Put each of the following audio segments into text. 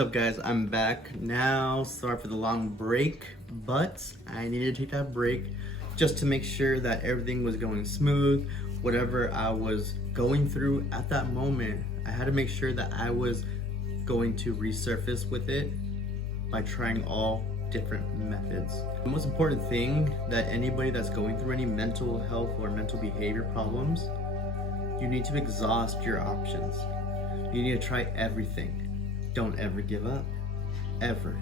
up, guys? I'm back now. Sorry for the long break, but I needed to take that break just to make sure that everything was going smooth. Whatever I was going through at that moment, I had to make sure that I was going to resurface with it by trying all different methods. The most important thing that anybody that's going through any mental health or mental behavior problems, you need to exhaust your options. You need to try everything. Don't ever give up, ever,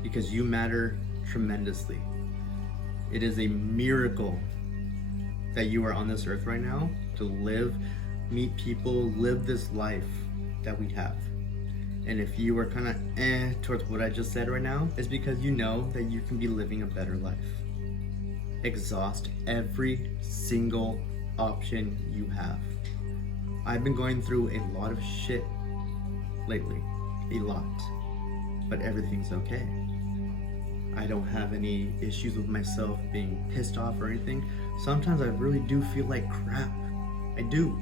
because you matter tremendously. It is a miracle that you are on this earth right now to live, meet people, live this life that we have. And if you are kind of towards what I just said right now, it's because you know that you can be living a better life. Exhaust every single option you have. I've been going through a lot of shit lately, a lot, but everything's okay. I don't have any issues with myself being pissed off or anything. Sometimes I really do feel like crap. I do.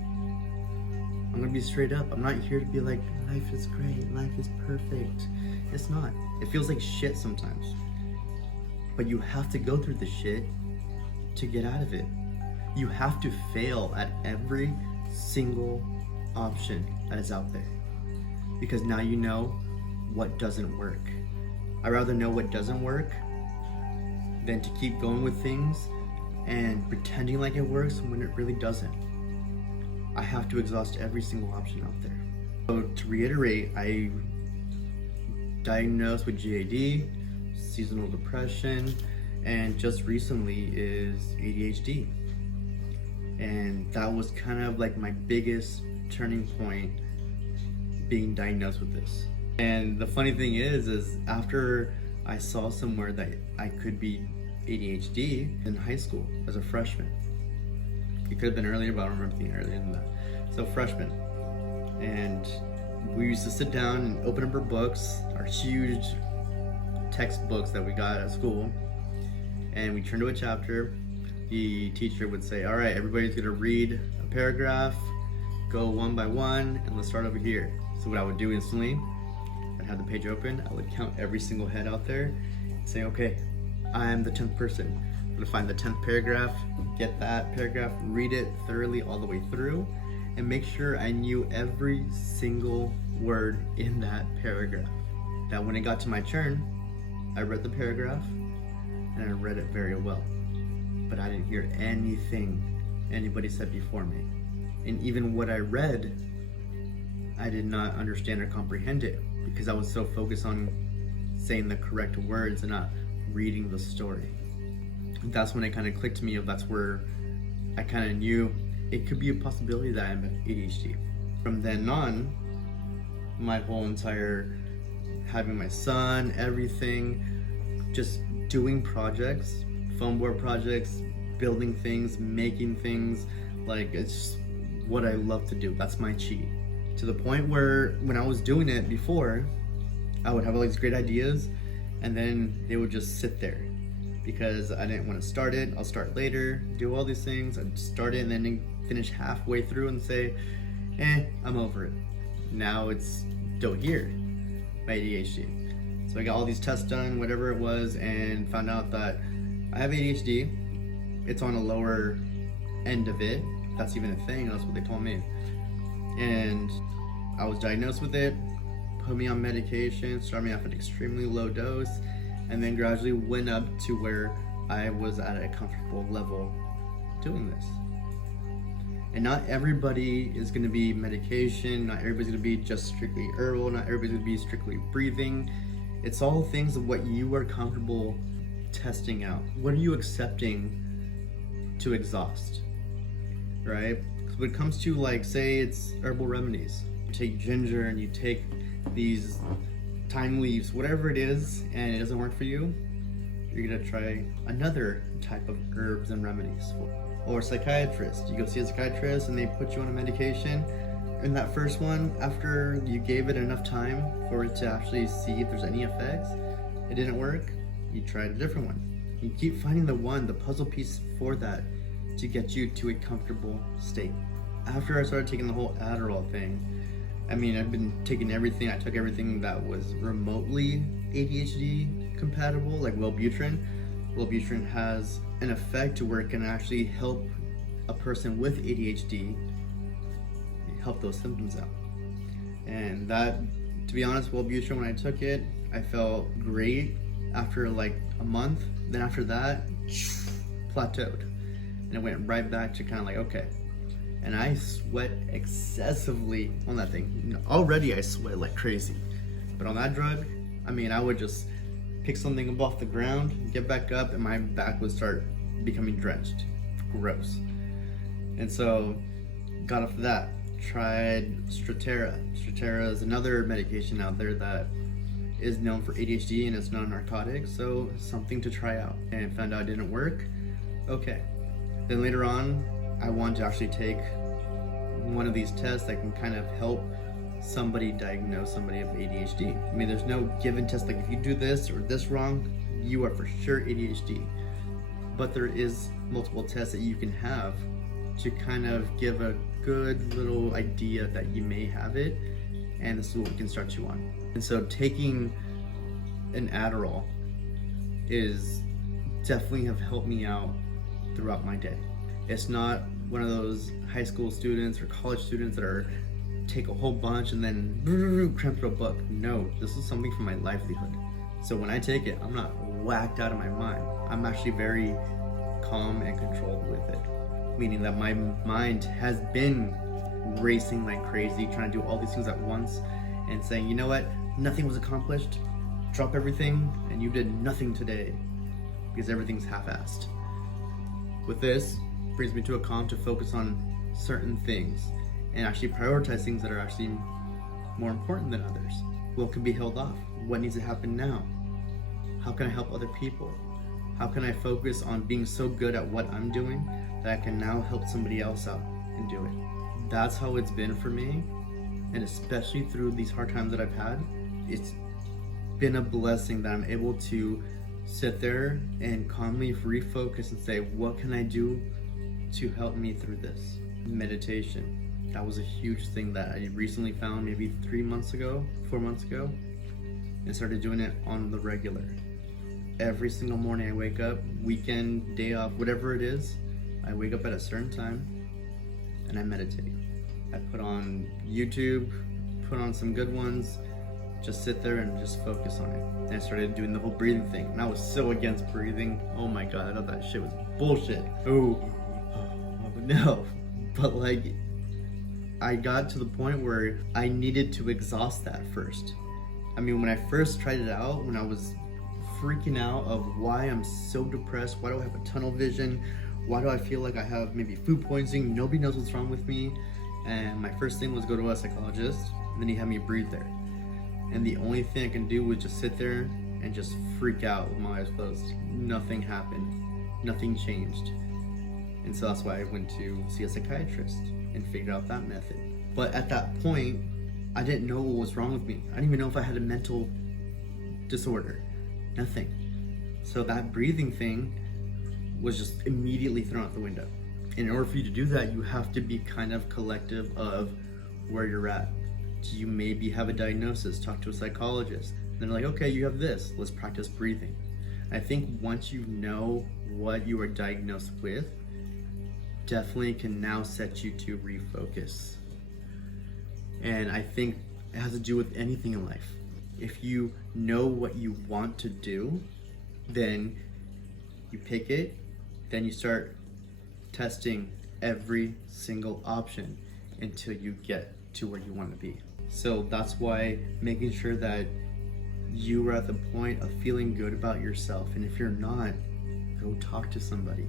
I'm gonna be straight up. I'm not here to be like, life is great, life is perfect. It's not. It feels like shit sometimes. But you have to go through the shit to get out of it. You have to fail at every single option that is out there. Because now you know what doesn't work. I'd rather know what doesn't work than to keep going with things and pretending like it works when it really doesn't. I have to exhaust every single option out there. So to reiterate, I diagnosed with GAD, seasonal depression, and just recently is ADHD. And that was kind of like my biggest turning point, being diagnosed with this. And the funny thing is after I saw somewhere that I could be ADHD in high school as a freshman. It could have been earlier, but I don't remember being earlier than that. So freshman. And we used to sit down and open up our books, our huge textbooks that we got at school, and we turned to a chapter. The teacher would say, all right, everybody's gonna read a paragraph, go one by one, and let's start over here. So what I would do instantly, I'd have the page open, I would count every single head out there, and say, okay, I'm the 10th person. I'm gonna find the 10th paragraph, get that paragraph, read it thoroughly all the way through, and make sure I knew every single word in that paragraph. That when it got to my turn, I read the paragraph, and I read it very well. But I didn't hear anything anybody said before me. And even what I read, I did not understand or comprehend it because I was so focused on saying the correct words and not reading the story. That's when it kind of clicked to me of that's where I kind of knew it could be a possibility that I'm ADHD. From then on, my whole entire having my son, everything, just doing projects, foam board projects, building things, making things, like it's what I love to do. That's my chi. To the point where when I was doing it before, I would have all these great ideas and then they would just sit there because I didn't want to start it. I'll start later, do all these things. I'd start it and then finish halfway through and say, I'm over it. Now it's still here, my ADHD. So I got all these tests done, whatever it was, and found out that I have ADHD. It's on a lower end of it. That's even a thing, that's what they told me. And I was diagnosed with it, put me on medication, started me off at an extremely low dose, and then gradually went up to where I was at a comfortable level doing this. And not everybody is gonna be medication, not everybody's gonna be just strictly herbal, not everybody's gonna be strictly breathing. It's all things of what you are comfortable testing out. What are you accepting to exhaust, right? Because when it comes to, like, say it's herbal remedies, you take ginger and you take these thyme leaves, whatever it is, and it doesn't work for you, you're gonna try another type of herbs and remedies. Or psychiatrist, you go see a psychiatrist and they put you on a medication, and that first one, after you gave it enough time for it to actually see if there's any effects, it didn't work, you tried a different one. You keep finding the puzzle piece for that to get you to a comfortable state. After I started taking the whole Adderall thing, I mean, I've been taking everything. I took everything that was remotely ADHD compatible, like Wellbutrin. Wellbutrin has an effect to where it can actually help a person with ADHD help those symptoms out. And that, to be honest, Wellbutrin, when I took it, I felt great after like a month. Then after that, plateaued. And it went right back to kind of like, okay. And I sweat excessively on that thing. Already I sweat like crazy. But on that drug, I mean, I would just pick something up off the ground, get back up, and my back would start becoming drenched. Gross. And so, got off of that. Tried Strattera. Strattera is another medication out there that is known for ADHD and it's non-narcotic, so something to try out. And found out it didn't work. Okay. Then later on, I wanted to actually take one of these tests that can kind of help somebody diagnose somebody of ADHD. I mean, there's no given test like if you do this or this wrong, you are for sure ADHD. But there is multiple tests that you can have to kind of give a good little idea that you may have it, and this is what we can start you on. And so taking an Adderall is definitely have helped me out throughout my day. It's not one of those high school students or college students that are take a whole bunch and then cram through a book. No, this is something for my livelihood. So when I take it, I'm not whacked out of my mind. I'm actually very calm and controlled with it. Meaning that my mind has been racing like crazy, trying to do all these things at once and saying, you know what, nothing was accomplished, drop everything, and you did nothing today because everything's half-assed. With this, brings me to a calm to focus on certain things and actually prioritize things that are actually more important than others. What can be held off? What needs to happen now? How can I help other people? How can I focus on being so good at what I'm doing that I can now help somebody else out and do it? That's how it's been for me, and especially through these hard times that I've had, it's been a blessing that I'm able to sit there and calmly refocus and say, what can I do to help me through this? Meditation. That was a huge thing that I recently found maybe 4 months ago, and started doing it on the regular. Every single morning I wake up, weekend, day off, whatever it is, I wake up at a certain time and I meditate. I put on YouTube, put on some good ones, just sit there and just focus on it. And I started doing the whole breathing thing. And I was so against breathing. Oh my God, I thought that shit was bullshit. Oh, no. But like, I got to the point where I needed to exhaust that first. I mean, when I first tried it out, when I was freaking out of why I'm so depressed, why do I have a tunnel vision, why do I feel like I have maybe food poisoning, nobody knows what's wrong with me, and my first thing was go to a psychologist, and then he had me breathe there. And the only thing I can do was just sit there and just freak out with my eyes closed. Nothing happened, nothing changed. And so that's why I went to see a psychiatrist and figured out that method. But at that point, I didn't know what was wrong with me. I didn't even know if I had a mental disorder. Nothing. So that breathing thing was just immediately thrown out the window. And in order for you to do that, you have to be kind of collective of where you're at. Do you maybe have a diagnosis? Talk to a psychologist. And they're like, okay, you have this. Let's practice breathing. I think once you know what you are diagnosed with, definitely can now set you to refocus. And I think it has to do with anything in life. If you know what you want to do, then you pick it, then you start testing every single option until you get to where you want to be. So that's why making sure that you are at the point of feeling good about yourself. And if you're not, go talk to somebody.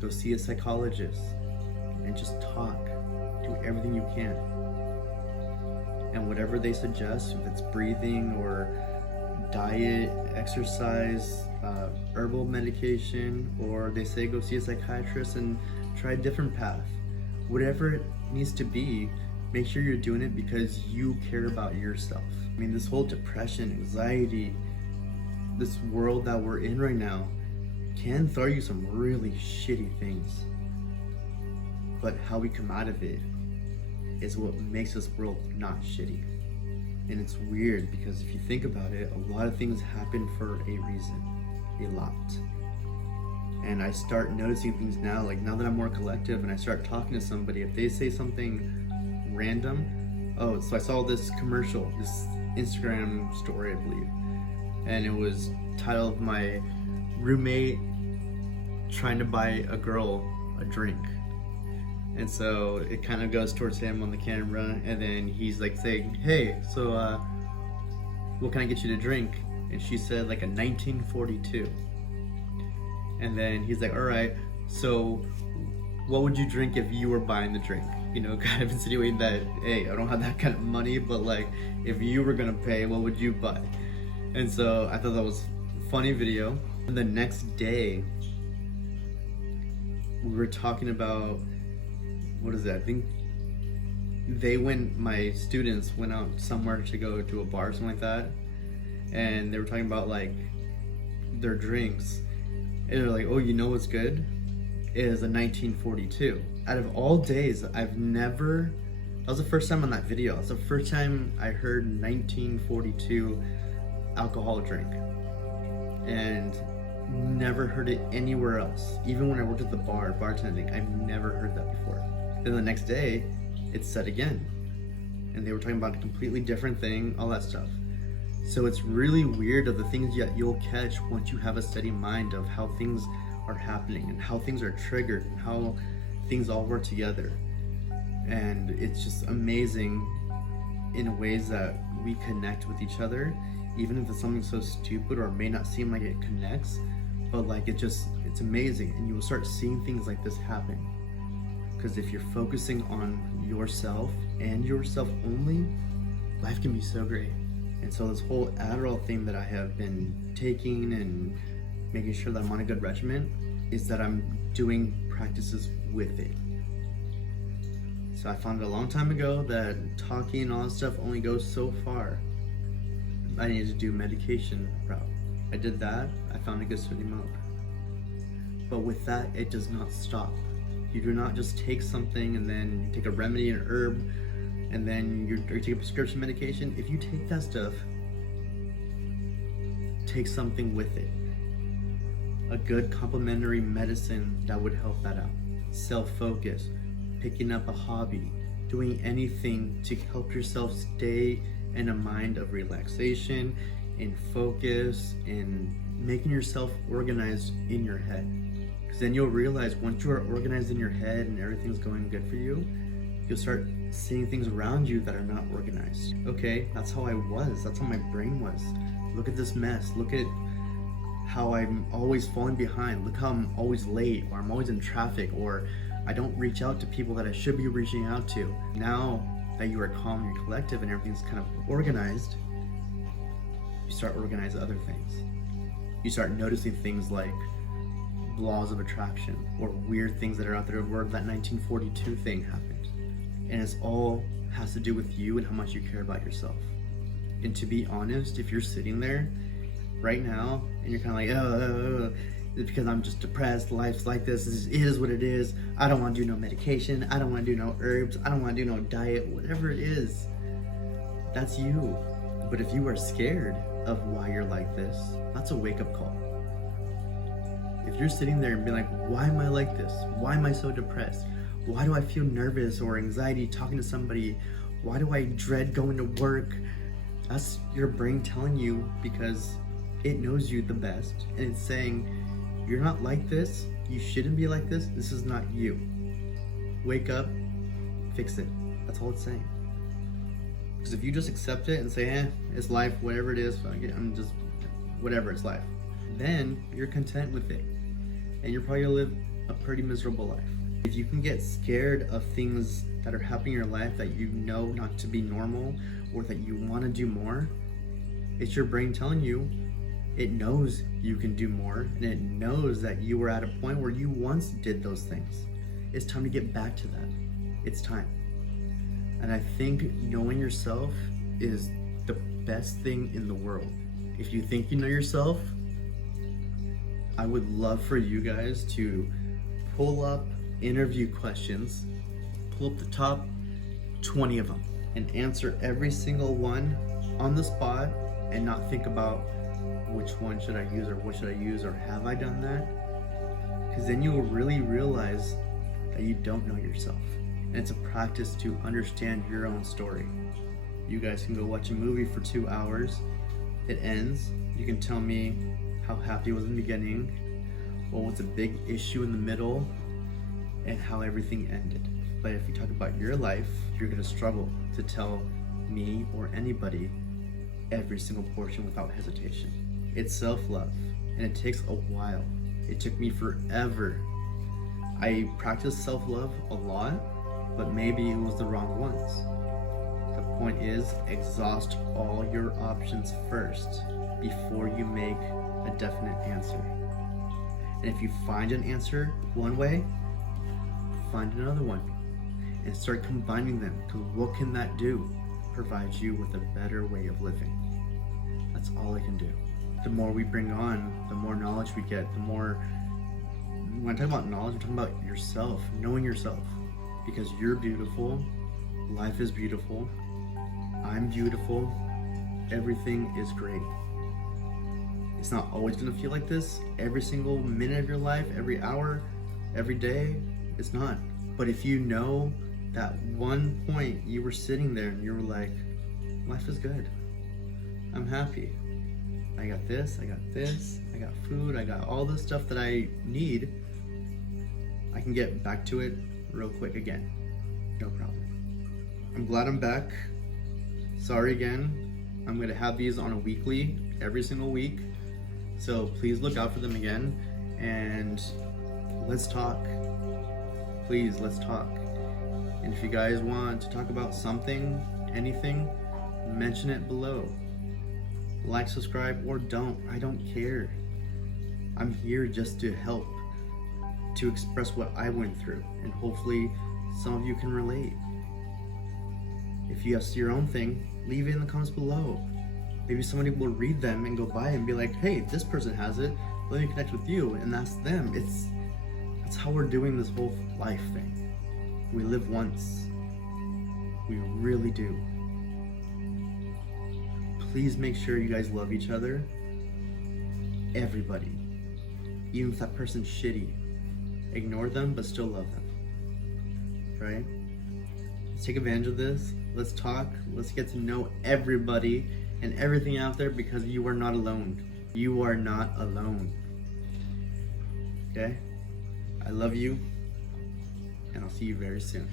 Go see a psychologist and just talk. Do everything you can. And whatever they suggest, if it's breathing or diet, exercise, herbal medication, or they say go see a psychiatrist and try a different path. Whatever it needs to be, make sure you're doing it because you care about yourself. I mean, this whole depression, anxiety, this world that we're in right now can throw you some really shitty things. But how we come out of it is what makes this world not shitty. And it's weird because if you think about it, a lot of things happen for a reason, a lot. And I start noticing things now, like now that I'm more collective and I start talking to somebody, if they say something random, oh, so I saw this commercial, this Instagram story, I believe, and it was titled "My Roommate Trying to Buy a Girl a Drink." And so it kind of goes towards him on the camera, and then he's like saying, "Hey, so what can I get you to drink?" And she said like a 1942. And then he's like, "All right, so what would you drink if you were buying the drink?" You know, kind of insinuating that, hey, I don't have that kind of money, but like, if you were gonna pay, what would you buy? And so I thought that was a funny video. And the next day, we were talking about, what is that? I think my students went out somewhere to go to a bar or something like that. And they were talking about like their drinks. And they're like, "Oh, you know what's good? It is a 1942. Out of all days, that was the first time on that video. It's the first time I heard 1942 alcohol drink. And never heard it anywhere else. Even when I worked at the bar, bartending, I've never heard that before. Then the next day, it's said again. And they were talking about a completely different thing, all that stuff. So it's really weird of the things that you'll catch once you have a steady mind of how things are happening and how things are triggered and how things all work together. And it's just amazing in ways that we connect with each other, even if it's something so stupid or may not seem like it connects, but like it's amazing. And you will start seeing things like this happen. Because if you're focusing on yourself and yourself only, life can be so great. And so this whole Adderall thing that I have been taking and making sure that I'm on a good regimen is that I'm doing practices with it. So I found a long time ago that talking and all that stuff only goes so far. I needed to do medication route. I did that, I found a good steady mode. But with that, it does not stop. You do not just take something and then you take a remedy, an herb, and then you take a prescription medication. If you take that stuff, take something with it. A good complementary medicine that would help that out. Self-focus, picking up a hobby, doing anything to help yourself stay in a mind of relaxation and focus and making yourself organized in your head. Because then you'll realize once you are organized in your head and everything's going good for you, you'll start seeing things around you that are not organized. Okay, that's how I was. That's how my brain was. Look at this mess. Look at how I'm always falling behind. Look how I'm always late, or I'm always in traffic, or I don't reach out to people that I should be reaching out to. Now that you are calm and collective and everything's kind of organized, you start organizing other things. You start noticing things like laws of attraction or weird things that are out there where that 1942 thing happened. And it's all has to do with you and how much you care about yourself. And to be honest, if you're sitting there right now and you're kind of like, oh, it's because I'm just depressed, life's like this, it is what it is, I don't want to do no medication, I don't want to do no herbs, I don't want to do no diet, whatever it is, that's you. But if you are scared of why you're like this, that's a wake-up call. If you're sitting there and being like, why am I like this? Why am I so depressed? Why do I feel nervous or anxiety talking to somebody? Why do I dread going to work? That's your brain telling you because it knows you the best. And it's saying, you're not like this. You shouldn't be like this. This is not you. Wake up, fix it. That's all it's saying. Because if you just accept it and say, it's life, whatever it is, I'm just, whatever, it's life. Then you're content with it. And you're probably gonna live a pretty miserable life. If you can get scared of things that are happening in your life that you know not to be normal or that you want to do more, it's your brain telling you it knows you can do more and it knows that you were at a point where you once did those things. It's time to get back to that. It's time. And I think knowing yourself is the best thing in the world. If you think you know yourself, I would love for you guys to pull up interview questions, pull up the top 20 of them and answer every single one on the spot and not think about which one should I use or what should I use or have I done that? Because then you will really realize that you don't know yourself. And it's a practice to understand your own story. You guys can go watch a movie for 2 hours. It ends. You can tell me how happy it was in the beginning, what was a big issue in the middle, and how everything ended. But if you talk about your life, you're gonna struggle to tell me or anybody every single portion without hesitation. It's self-love, and it takes a while. It took me forever. I practiced self-love a lot, but maybe it was the wrong ones. The point is, exhaust all your options first before you make a definite answer. And if you find an answer one way, find another one and start combining them, because what can that do? Provide you with a better way of living. That's all I can do. The more we bring on, the more knowledge we get, the more, when I talk about knowledge, I'm talking about yourself, knowing yourself, because you're beautiful, life is beautiful, I'm beautiful, everything is great. It's not always gonna feel like this every single minute of your life, every hour, every day. It's not. But if you know that one point you were sitting there and you were like, life is good, I'm happy, I got this, I got this, I got food, I got all this stuff that I need, I can get back to it real quick again. No problem. I'm glad I'm back. Sorry again. I'm gonna have these on a weekly, every single week. So please look out for them again, and let's talk. Please, let's talk. And if you guys want to talk about something, anything, mention it below. Like, subscribe, or don't. I don't care. I'm here just to help, to express what I went through, and hopefully some of you can relate. If you have your own thing, leave it in the comments below. Maybe somebody will read them and go by and be like, hey, this person has it, let me connect with you, and that's them. That's how we're doing this whole life thing. We live once. We really do. Please make sure you guys love each other. Everybody. Even if that person's shitty, ignore them, but still love them. Right? Let's take advantage of this. Let's talk. Let's get to know everybody and everything out there, because you are not alone. You are not alone. Okay? I love you, and I'll see you very soon.